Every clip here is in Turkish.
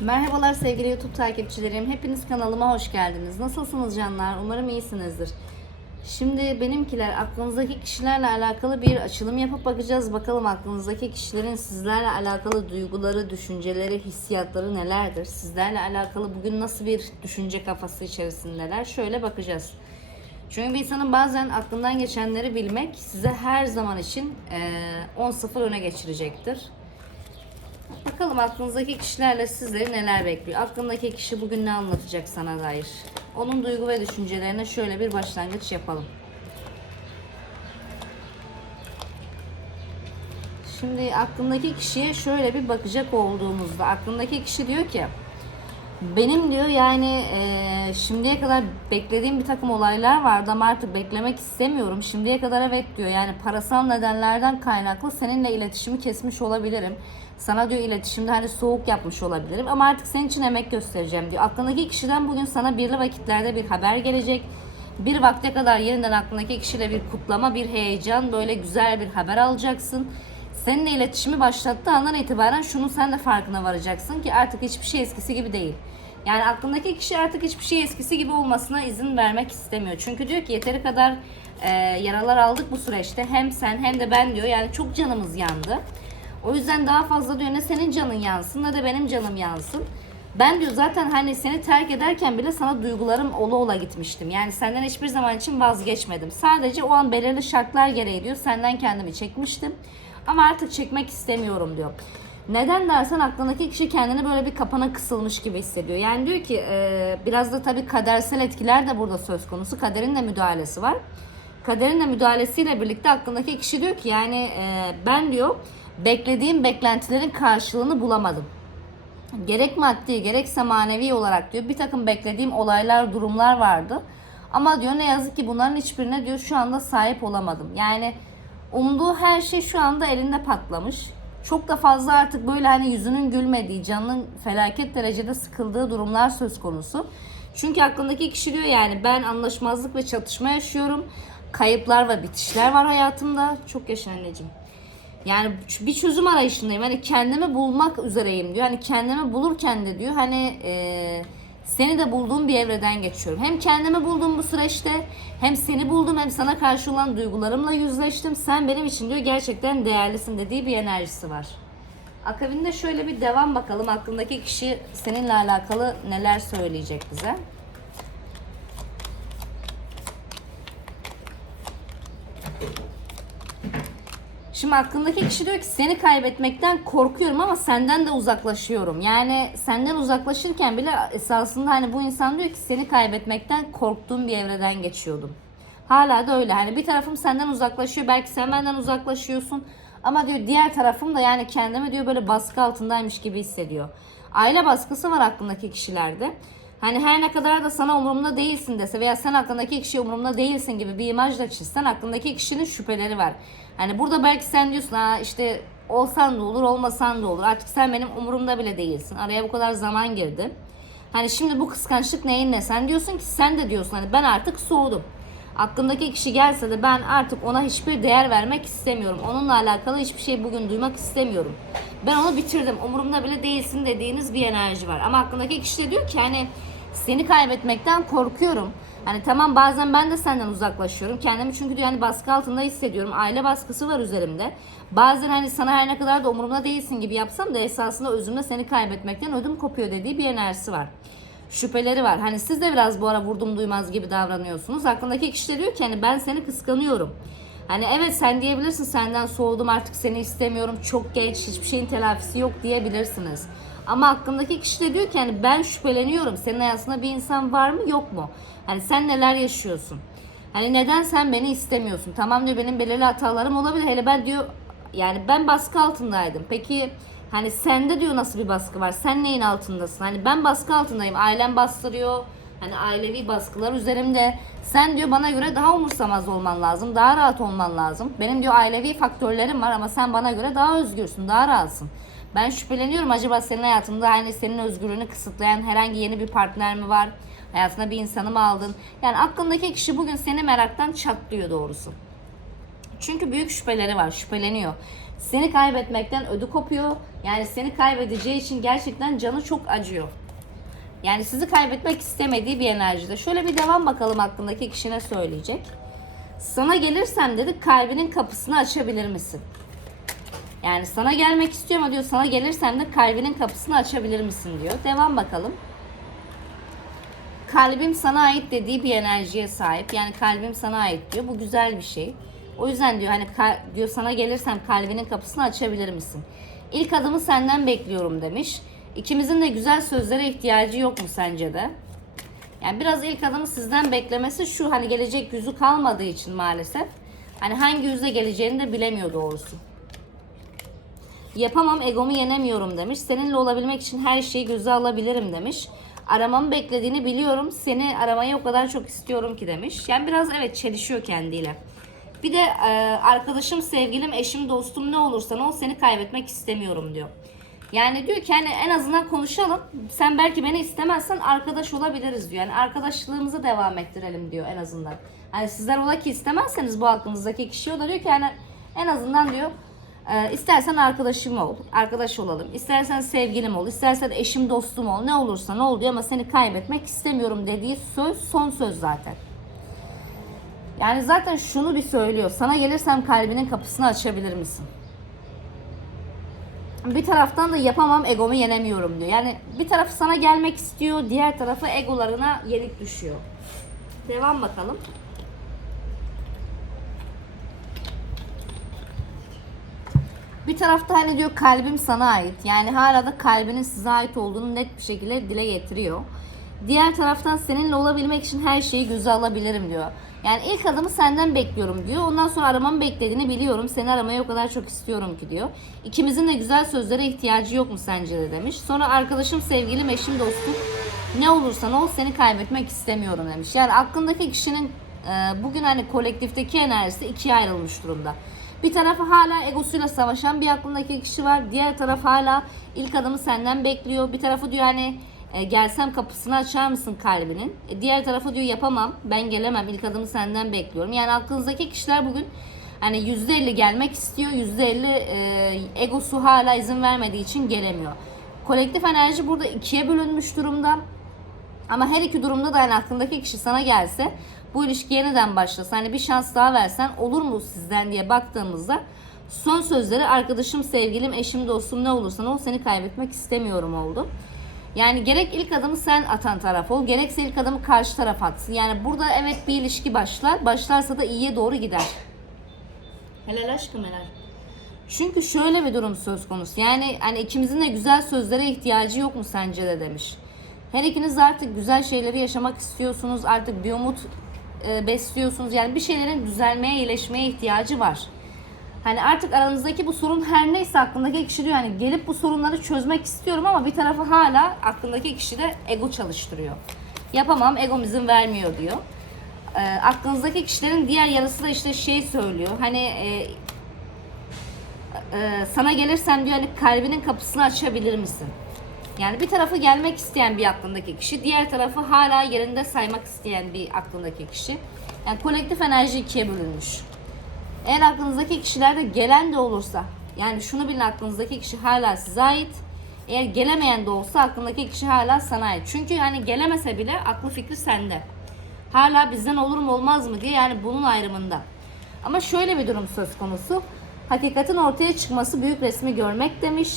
Merhabalar sevgili YouTube takipçilerim. Hepiniz kanalıma hoş geldiniz. Nasılsınız canlar? Umarım iyisinizdir. Şimdi benimkiler aklınızdaki kişilerle alakalı bir açılım yapıp bakacağız. Bakalım aklınızdaki kişilerin sizlerle alakalı duyguları, düşünceleri, hissiyatları nelerdir? Sizlerle alakalı bugün nasıl bir düşünce kafası içerisindeler? Şöyle bakacağız. Çünkü bir insanın bazen aklından geçenleri bilmek size her zaman için eee, 10-0 öne geçirecektir. Bakalım aklınızdaki kişilerle sizleri neler bekliyor? Aklındaki kişi bugün ne anlatacak sana dair? Onun duygu ve düşüncelerine şöyle bir başlangıç yapalım. Şimdi aklındaki kişiye şöyle bir bakacak olduğumuzda aklındaki kişi diyor ki benim diyor yani eee, şimdiye kadar beklediğim bir takım olaylar vardı ama artık beklemek istemiyorum. Şimdiye kadar evet diyor yani parasal nedenlerden kaynaklı seninle iletişimi kesmiş olabilirim. Sana diyor iletişimde hani soğuk yapmış olabilirim ama artık senin için emek göstereceğim diyor. Aklındaki kişiden bugün sana birli vakitlerde bir haber gelecek. Bir vakte kadar yeniden aklındaki kişiyle bir kutlama, bir heyecan, böyle güzel bir haber alacaksın. Seninle iletişimi başlattığı andan itibaren şunun sen de farkına varacaksın ki artık hiçbir şey eskisi gibi değil. Yani aklındaki kişi artık hiçbir şey eskisi gibi olmasına izin vermek istemiyor. Çünkü diyor ki yeteri kadar e, yaralar aldık bu süreçte. Hem sen hem de ben diyor. Yani çok canımız yandı. O yüzden daha fazla diyor ne senin canın yansın ne de benim canım yansın. Ben diyor zaten hani seni terk ederken bile sana duygularım ola ola gitmiştim. Yani senden hiçbir zaman için vazgeçmedim. Sadece o an belirli şartlar gereği diyor senden kendimi çekmiştim. Ama artık çekmek istemiyorum diyor. Neden dersen aklındaki kişi kendini böyle bir kapana kısılmış gibi hissediyor. Yani diyor ki e, biraz da tabii kadersel etkiler de burada söz konusu. Kaderin de müdahalesi var. Kaderin de müdahalesiyle birlikte aklındaki kişi diyor ki yani e, ben diyor beklediğim beklentilerin karşılığını bulamadım. Gerek maddi gerekse manevi olarak diyor bir takım beklediğim olaylar durumlar vardı. Ama diyor ne yazık ki bunların hiçbirine diyor şu anda sahip olamadım. Yani umduğu her şey şu anda elinde patlamış. Çok da fazla artık böyle hani yüzünün gülmediği, canının felaket derecede sıkıldığı durumlar söz konusu. Çünkü aklındaki kişi diyor yani ben anlaşmazlık ve çatışma yaşıyorum. Kayıplar ve bitişler var hayatımda. Çok yaşa anneciğim. Yani bir çözüm arayışındayım. Hani kendimi bulmak üzereyim diyor. Hani kendimi bulurken de diyor hani e, seni de bulduğum bir evreden geçiyorum. Hem kendimi buldum bu süreçte hem seni buldum hem sana karşı olan duygularımla yüzleştim. Sen benim için diyor gerçekten değerlisin dediği bir enerjisi var. Akabinde şöyle bir devam bakalım. Aklındaki kişi seninle alakalı neler söyleyecek bize. Şimdi aklındaki kişi diyor ki seni kaybetmekten korkuyorum ama senden de uzaklaşıyorum. Yani senden uzaklaşırken bile esasında hani bu insan diyor ki seni kaybetmekten korktuğum bir evreden geçiyordum. Hala da öyle. Hani bir tarafım senden uzaklaşıyor. Belki sen benden uzaklaşıyorsun. Ama diyor diğer tarafım da yani kendimi diyor böyle baskı altındaymış gibi hissediyor. Aile baskısı var aklındaki kişilerde. Hani her ne kadar da sana umurumda değilsin dese veya sen aklındaki kişi umurumda değilsin gibi bir imajla çizsen aklındaki kişinin şüpheleri var. Hani burada belki sen diyorsun ha işte olsan da olur olmasan da olur artık sen benim umurumda bile değilsin. Araya bu kadar zaman girdi. Hani şimdi bu kıskançlık neyin ne? Sen diyorsun ki sen de diyorsun hani ben artık soğudum. Aklımdaki kişi gelse de ben artık ona hiçbir değer vermek istemiyorum. Onunla alakalı hiçbir şey bugün duymak istemiyorum. Ben onu bitirdim. Umurumda bile değilsin dediğiniz bir enerji var. Ama aklındaki kişi de diyor ki hani seni kaybetmekten korkuyorum. Hani tamam bazen ben de senden uzaklaşıyorum. Kendimi çünkü diyor hani baskı altında hissediyorum. Aile baskısı var üzerimde. Bazen hani sana her ne kadar da umurumda değilsin gibi yapsam da esasında özümde seni kaybetmekten ödüm kopuyor dediği bir enerjisi var şüpheleri var. Hani siz de biraz bu ara vurdum duymaz gibi davranıyorsunuz. Aklındaki kişi de diyor ki hani ben seni kıskanıyorum. Hani evet sen diyebilirsin senden soğudum artık seni istemiyorum çok genç hiçbir şeyin telafisi yok diyebilirsiniz. Ama aklındaki kişi de diyor ki hani ben şüpheleniyorum senin hayatında bir insan var mı yok mu? Hani sen neler yaşıyorsun? Hani neden sen beni istemiyorsun? Tamam diyor benim belirli hatalarım olabilir. Hele ben diyor yani ben baskı altındaydım. Peki Hani sende diyor nasıl bir baskı var? Sen neyin altındasın? Hani ben baskı altındayım. Ailem bastırıyor. Hani ailevi baskılar üzerimde. Sen diyor bana göre daha umursamaz olman lazım. Daha rahat olman lazım. Benim diyor ailevi faktörlerim var ama sen bana göre daha özgürsün. Daha rahatsın. Ben şüpheleniyorum acaba senin hayatında hani senin özgürlüğünü kısıtlayan herhangi yeni bir partner mi var? Hayatına bir insanı mı aldın? Yani aklındaki kişi bugün seni meraktan çatlıyor doğrusu. Çünkü büyük şüpheleri var, şüpheleniyor. Seni kaybetmekten ödü kopuyor. Yani seni kaybedeceği için gerçekten canı çok acıyor. Yani sizi kaybetmek istemediği bir enerjide. Şöyle bir devam bakalım hakkındaki kişi ne söyleyecek. Sana gelirsem dedi kalbinin kapısını açabilir misin? Yani sana gelmek istiyor ama diyor sana gelirsem de kalbinin kapısını açabilir misin diyor. Devam bakalım. Kalbim sana ait dediği bir enerjiye sahip. Yani kalbim sana ait diyor. Bu güzel bir şey. O yüzden diyor hani diyor sana gelirsem kalbinin kapısını açabilir misin? İlk adımı senden bekliyorum demiş. İkimizin de güzel sözlere ihtiyacı yok mu sence de? Yani biraz ilk adımı sizden beklemesi şu hani gelecek yüzü kalmadığı için maalesef. Hani hangi yüzle geleceğini de bilemiyor doğrusu. Yapamam egomu yenemiyorum demiş. Seninle olabilmek için her şeyi göze alabilirim demiş. Aramamı beklediğini biliyorum. Seni aramayı o kadar çok istiyorum ki demiş. Yani biraz evet çelişiyor kendiyle. Bir de e, arkadaşım, sevgilim, eşim, dostum ne olursa ne ol seni kaybetmek istemiyorum diyor. Yani diyor ki hani en azından konuşalım. Sen belki beni istemezsen arkadaş olabiliriz diyor. Yani arkadaşlığımızı devam ettirelim diyor en azından. Hani sizler ola ki istemezseniz bu aklınızdaki kişi o da diyor ki hani en azından diyor e, istersen arkadaşım ol, arkadaş olalım. İstersen sevgilim ol, istersen eşim dostum ol. Ne olursa ne ol diyor ama seni kaybetmek istemiyorum dediği söz son söz zaten. Yani zaten şunu bir söylüyor. Sana gelirsem kalbinin kapısını açabilir misin? Bir taraftan da yapamam egomu yenemiyorum diyor. Yani bir tarafı sana gelmek istiyor, diğer tarafı egolarına yenik düşüyor. Devam bakalım. Bir tarafta hani diyor kalbim sana ait. Yani hala da kalbinin size ait olduğunu net bir şekilde dile getiriyor. Diğer taraftan seninle olabilmek için her şeyi göze alabilirim diyor. Yani ilk adımı senden bekliyorum diyor. Ondan sonra aramamı beklediğini biliyorum. Seni aramayı o kadar çok istiyorum ki diyor. İkimizin de güzel sözlere ihtiyacı yok mu sence de demiş. Sonra arkadaşım, sevgilim, eşim, dostum ne olursa ne ol seni kaybetmek istemiyorum demiş. Yani aklındaki kişinin e, bugün hani kolektifteki enerjisi ikiye ayrılmış durumda. Bir tarafı hala egosuyla savaşan bir aklındaki kişi var. Diğer taraf hala ilk adımı senden bekliyor. Bir tarafı diyor hani e, gelsem kapısını açar mısın kalbinin? E, diğer tarafı diyor yapamam. Ben gelemem. İlk adımı senden bekliyorum. Yani aklınızdaki kişiler bugün hani %50 gelmek istiyor. %50 e, egosu hala izin vermediği için gelemiyor. Kolektif enerji burada ikiye bölünmüş durumda. Ama her iki durumda da yani aklındaki kişi sana gelse bu ilişki yeniden başlasa hani bir şans daha versen olur mu sizden diye baktığımızda son sözleri arkadaşım, sevgilim, eşim, dostum ne olursa ne ol seni kaybetmek istemiyorum oldu. Yani gerek ilk adımı sen atan taraf ol, gerekse ilk adımı karşı taraf atsın. Yani burada evet bir ilişki başlar, başlarsa da iyiye doğru gider. Helal aşkım helal. Çünkü şöyle bir durum söz konusu. Yani hani ikimizin de güzel sözlere ihtiyacı yok mu sence de demiş. Her ikiniz artık güzel şeyleri yaşamak istiyorsunuz. Artık bir umut e, besliyorsunuz. Yani bir şeylerin düzelmeye, iyileşmeye ihtiyacı var. Hani artık aranızdaki bu sorun her neyse aklındaki kişi diyor hani gelip bu sorunları çözmek istiyorum ama bir tarafı hala aklındaki kişi de ego çalıştırıyor. Yapamam, egom izin vermiyor diyor. E, aklınızdaki kişilerin diğer yarısı da işte şey söylüyor. Hani e, e, sana gelirsem diyor hani kalbinin kapısını açabilir misin? Yani bir tarafı gelmek isteyen bir aklındaki kişi, diğer tarafı hala yerinde saymak isteyen bir aklındaki kişi. Yani kolektif enerji ikiye bölünmüş. Eğer aklınızdaki kişilerde gelen de olursa, yani şunu bilin aklınızdaki kişi hala size ait. Eğer gelemeyen de olsa aklındaki kişi hala sana ait. Çünkü yani gelemese bile aklı fikri sende. Hala bizden olur mu olmaz mı diye yani bunun ayrımında. Ama şöyle bir durum söz konusu. Hakikatin ortaya çıkması büyük resmi görmek demiş.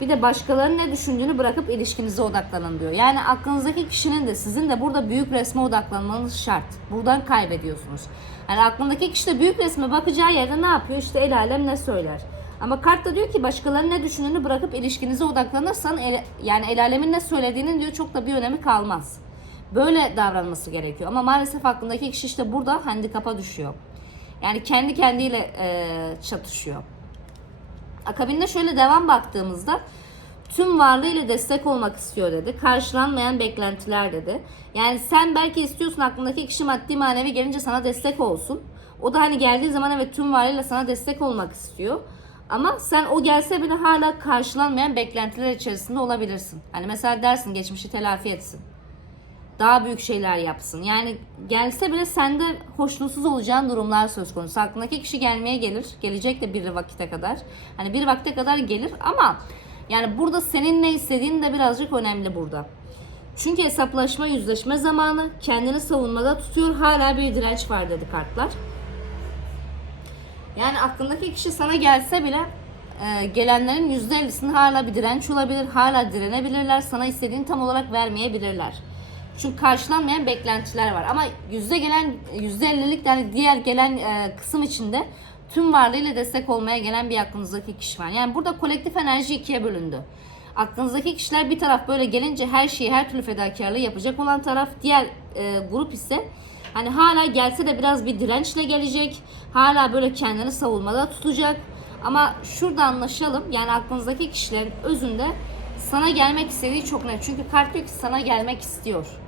Bir de başkalarının ne düşündüğünü bırakıp ilişkinize odaklanın diyor. Yani aklınızdaki kişinin de sizin de burada büyük resme odaklanmanız şart. Buradan kaybediyorsunuz. Yani aklındaki kişi de büyük resme bakacağı yerde ne yapıyor? İşte el alem ne söyler. Ama kart da diyor ki başkalarının ne düşündüğünü bırakıp ilişkinize odaklanırsan el, yani el alemin ne söylediğinin diyor çok da bir önemi kalmaz. Böyle davranması gerekiyor. Ama maalesef aklındaki kişi işte burada handikapa düşüyor. Yani kendi kendiyle e, çatışıyor. Akabinde şöyle devam baktığımızda tüm varlığıyla destek olmak istiyor dedi. Karşılanmayan beklentiler dedi. Yani sen belki istiyorsun aklındaki kişi maddi manevi gelince sana destek olsun. O da hani geldiği zaman evet tüm varlığıyla sana destek olmak istiyor. Ama sen o gelse bile hala karşılanmayan beklentiler içerisinde olabilirsin. Hani mesela dersin geçmişi telafi etsin. Daha büyük şeyler yapsın. Yani gelse bile sende hoşnutsuz olacağın durumlar söz konusu. Aklındaki kişi gelmeye gelir. Gelecek de bir vakite kadar. Hani bir vakte kadar gelir ama yani burada senin ne istediğin de birazcık önemli burada. Çünkü hesaplaşma, yüzleşme zamanı kendini savunmada tutuyor. Hala bir direnç var dedi kartlar. Yani aklındaki kişi sana gelse bile e, gelenlerin %50'sinin hala bir direnç olabilir. Hala direnebilirler. Sana istediğini tam olarak vermeyebilirler. Çünkü karşılanmayan beklentiler var. Ama yüzde gelen %50'lik yani diğer gelen e, kısım içinde tüm varlığıyla destek olmaya gelen bir aklınızdaki kişi var. Yani burada kolektif enerji ikiye bölündü. Aklınızdaki kişiler bir taraf böyle gelince her şeyi her türlü fedakarlığı yapacak olan taraf. Diğer e, grup ise hani hala gelse de biraz bir dirençle gelecek. Hala böyle kendini savunmada tutacak. Ama şurada anlaşalım. Yani aklınızdaki kişilerin özünde sana gelmek istediği çok net. Çünkü kart diyor ki sana gelmek istiyor.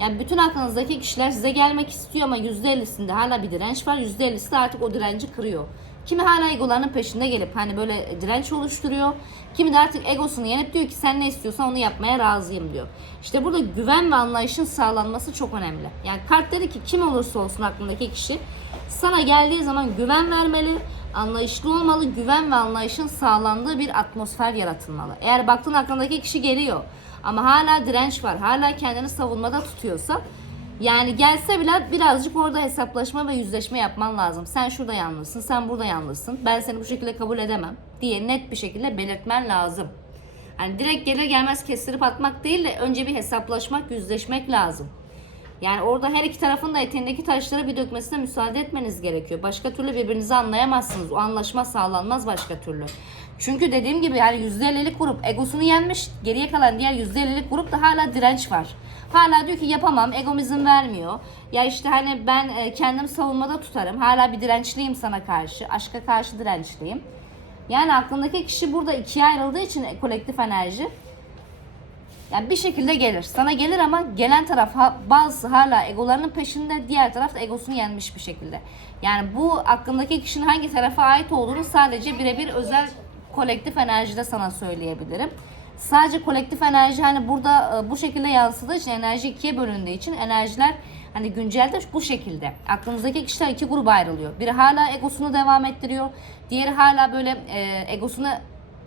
Yani bütün aklınızdaki kişiler size gelmek istiyor ama %50'sinde hala bir direnç var. %50'si de artık o direnci kırıyor. Kimi hala egolarının peşinde gelip hani böyle direnç oluşturuyor. Kimi de artık egosunu yenip diyor ki sen ne istiyorsan onu yapmaya razıyım diyor. İşte burada güven ve anlayışın sağlanması çok önemli. Yani kart dedi ki kim olursa olsun aklındaki kişi sana geldiği zaman güven vermeli, anlayışlı olmalı, güven ve anlayışın sağlandığı bir atmosfer yaratılmalı. Eğer baktığın aklındaki kişi geliyor ama hala direnç var, hala kendini savunmada tutuyorsa yani gelse bile birazcık orada hesaplaşma ve yüzleşme yapman lazım. Sen şurada yalnızsın, sen burada yalnızsın. Ben seni bu şekilde kabul edemem diye net bir şekilde belirtmen lazım. Yani direkt gelir gelmez kestirip atmak değil de önce bir hesaplaşmak, yüzleşmek lazım. Yani orada her iki tarafın da eteğindeki taşları bir dökmesine müsaade etmeniz gerekiyor. Başka türlü birbirinizi anlayamazsınız. O anlaşma sağlanmaz başka türlü. Çünkü dediğim gibi yani %50'lik grup egosunu yenmiş. Geriye kalan diğer %50'lik grupta hala direnç var. Hala diyor ki yapamam, egom izin vermiyor. Ya işte hani ben e, kendimi savunmada tutarım. Hala bir dirençliyim sana karşı. Aşka karşı dirençliyim. Yani aklındaki kişi burada ikiye ayrıldığı için kolektif enerji yani bir şekilde gelir. Sana gelir ama gelen taraf ha, bazısı hala egolarının peşinde, diğer taraf da egosunu yenmiş bir şekilde. Yani bu aklındaki kişinin hangi tarafa ait olduğunu sadece birebir özel kolektif enerjide sana söyleyebilirim. Sadece kolektif enerji hani burada e, bu şekilde yansıdığı için enerji ikiye bölündüğü için enerjiler hani güncelde bu şekilde. Aklınızdaki kişiler iki gruba ayrılıyor. Biri hala egosunu devam ettiriyor. Diğeri hala böyle e, egosunu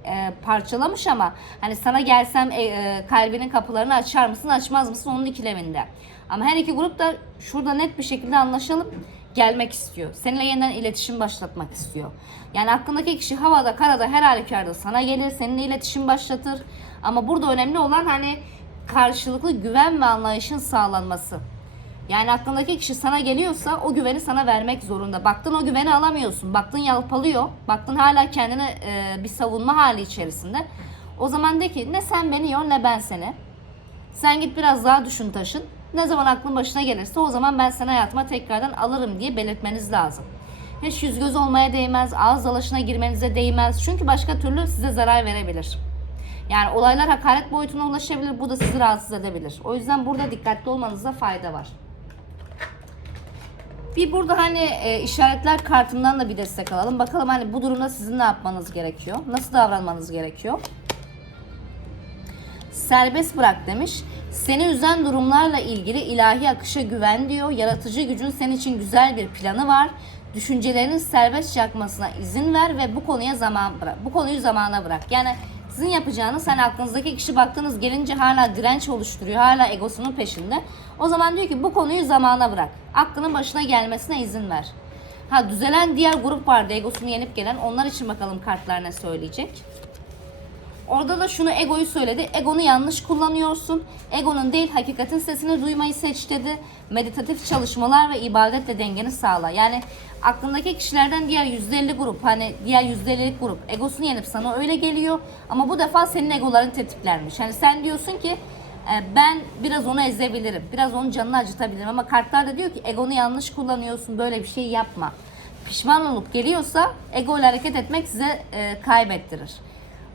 e, parçalamış ama hani sana gelsem e, e, kalbinin kapılarını açar mısın açmaz mısın onun ikileminde. Ama her iki grup da şurada net bir şekilde anlaşalım gelmek istiyor. Seninle yeniden iletişim başlatmak istiyor. Yani aklındaki kişi havada karada her halükarda sana gelir seninle iletişim başlatır. Ama burada önemli olan hani karşılıklı güven ve anlayışın sağlanması. Yani aklındaki kişi sana geliyorsa o güveni sana vermek zorunda. Baktın o güveni alamıyorsun. Baktın yalpalıyor. Baktın hala kendini e, bir savunma hali içerisinde. O zaman de ki ne sen beni yor ne ben seni. Sen git biraz daha düşün taşın. Ne zaman aklın başına gelirse o zaman ben seni hayatıma tekrardan alırım diye belirtmeniz lazım. Hiç yüz göz olmaya değmez, ağız dalaşına girmenize değmez. Çünkü başka türlü size zarar verebilir. Yani olaylar hakaret boyutuna ulaşabilir. Bu da sizi rahatsız edebilir. O yüzden burada dikkatli olmanızda fayda var. Bir burada hani e, işaretler kartından da bir destek alalım. Bakalım hani bu durumda sizin ne yapmanız gerekiyor? Nasıl davranmanız gerekiyor? Serbest bırak demiş. Seni üzen durumlarla ilgili ilahi akışa güven diyor. Yaratıcı gücün senin için güzel bir planı var. Düşüncelerinin serbest yakmasına izin ver ve bu konuya zaman bırak. Bu konuyu zamana bırak. Yani sizin yapacağınız sen aklınızdaki kişi baktığınız gelince hala direnç oluşturuyor. Hala egosunun peşinde. O zaman diyor ki bu konuyu zamana bırak. Aklının başına gelmesine izin ver. Ha düzelen diğer grup vardı egosunu yenip gelen. Onlar için bakalım kartlar ne söyleyecek. Orada da şunu egoyu söyledi. Egonu yanlış kullanıyorsun. Egonun değil hakikatin sesini duymayı seç dedi. Meditatif çalışmalar ve ibadetle dengeni sağla. Yani aklındaki kişilerden diğer %50 grup hani diğer %50'lik grup egosunu yenip sana öyle geliyor. Ama bu defa senin egoların tetiklenmiş. Hani sen diyorsun ki e, ben biraz onu ezebilirim. Biraz onun canını acıtabilirim. Ama kartlar da diyor ki egonu yanlış kullanıyorsun. Böyle bir şey yapma. Pişman olup geliyorsa ego ile hareket etmek size e, kaybettirir.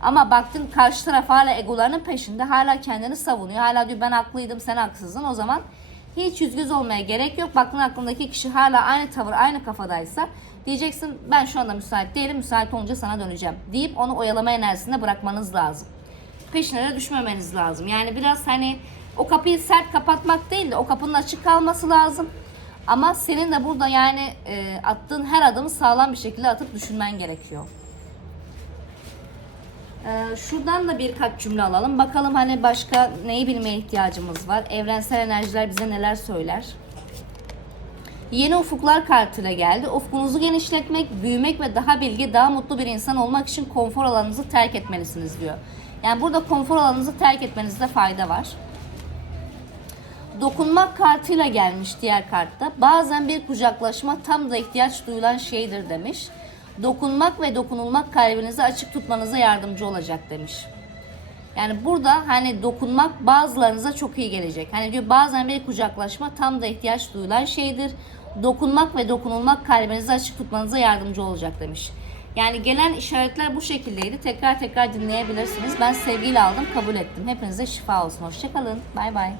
Ama baktın karşı taraf hala egolarının peşinde. Hala kendini savunuyor. Hala diyor ben haklıydım sen haksızdın. O zaman hiç yüz göz olmaya gerek yok. Baktın aklındaki kişi hala aynı tavır aynı kafadaysa diyeceksin ben şu anda müsait değilim. Müsait olunca sana döneceğim. Deyip onu oyalama enerjisinde bırakmanız lazım. peşine de düşmemeniz lazım. Yani biraz hani o kapıyı sert kapatmak değil de o kapının açık kalması lazım. Ama senin de burada yani e, attığın her adımı sağlam bir şekilde atıp düşünmen gerekiyor. Ee, şuradan da birkaç cümle alalım. Bakalım hani başka neyi bilmeye ihtiyacımız var? Evrensel enerjiler bize neler söyler? Yeni ufuklar kartıyla geldi. Ufkunuzu genişletmek, büyümek ve daha bilgi, daha mutlu bir insan olmak için konfor alanınızı terk etmelisiniz diyor. Yani burada konfor alanınızı terk etmenizde fayda var. Dokunmak kartıyla gelmiş diğer kartta. Bazen bir kucaklaşma tam da ihtiyaç duyulan şeydir demiş. Dokunmak ve dokunulmak kalbinizi açık tutmanıza yardımcı olacak demiş. Yani burada hani dokunmak bazılarınıza çok iyi gelecek. Hani diyor bazen bir kucaklaşma tam da ihtiyaç duyulan şeydir. Dokunmak ve dokunulmak kalbinizi açık tutmanıza yardımcı olacak demiş. Yani gelen işaretler bu şekildeydi. Tekrar tekrar dinleyebilirsiniz. Ben sevgiyle aldım, kabul ettim. Hepinize şifa olsun. Hoşçakalın. Bay bay.